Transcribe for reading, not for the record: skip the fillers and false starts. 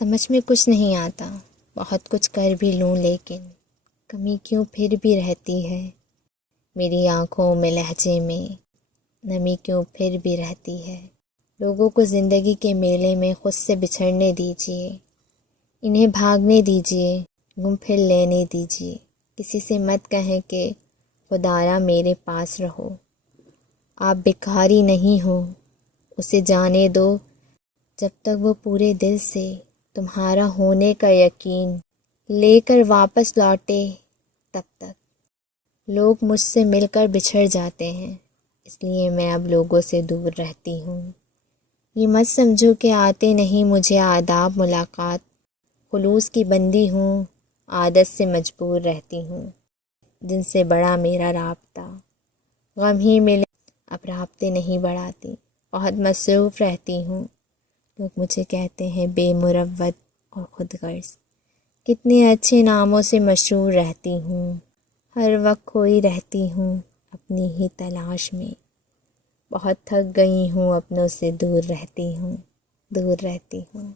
سمجھ میں کچھ نہیں آتا، بہت کچھ کر بھی لوں لیکن کمی کیوں پھر بھی رہتی ہے، میری آنکھوں میں لہجے میں نمی کیوں پھر بھی رہتی ہے۔ لوگوں کو زندگی کے میلے میں خود سے بچھڑنے دیجیے، انہیں بھاگنے دیجیے، گھوم پھر لینے دیجیے، کسی سے مت کہیں کہ خدایا میرے پاس رہو، آپ بھکاری نہیں ہو، اسے جانے دو جب تک وہ پورے دل سے تمہارا ہونے کا یقین لے کر واپس لوٹے، تب تک لوگ مجھ سے مل کر بچھڑ جاتے ہیں، اس لیے میں اب لوگوں سے دور رہتی ہوں۔ یہ مت سمجھو کہ آتے نہیں مجھے آداب ملاقات، خلوص کی بندی ہوں، عادت سے مجبور رہتی ہوں، جن سے بڑا میرا رابطہ غم ہی ملے، اب رابطے نہیں بڑھاتی، بہت مصروف رہتی ہوں، لوگ مجھے کہتے ہیں بے مروت اور خود غرض، کتنے اچھے ناموں سے مشہور رہتی ہوں، ہر وقت کھوئی رہتی ہوں اپنی ہی تلاش میں، بہت تھک گئی ہوں اپنوں سے دور رہتی ہوں، دور رہتی ہوں۔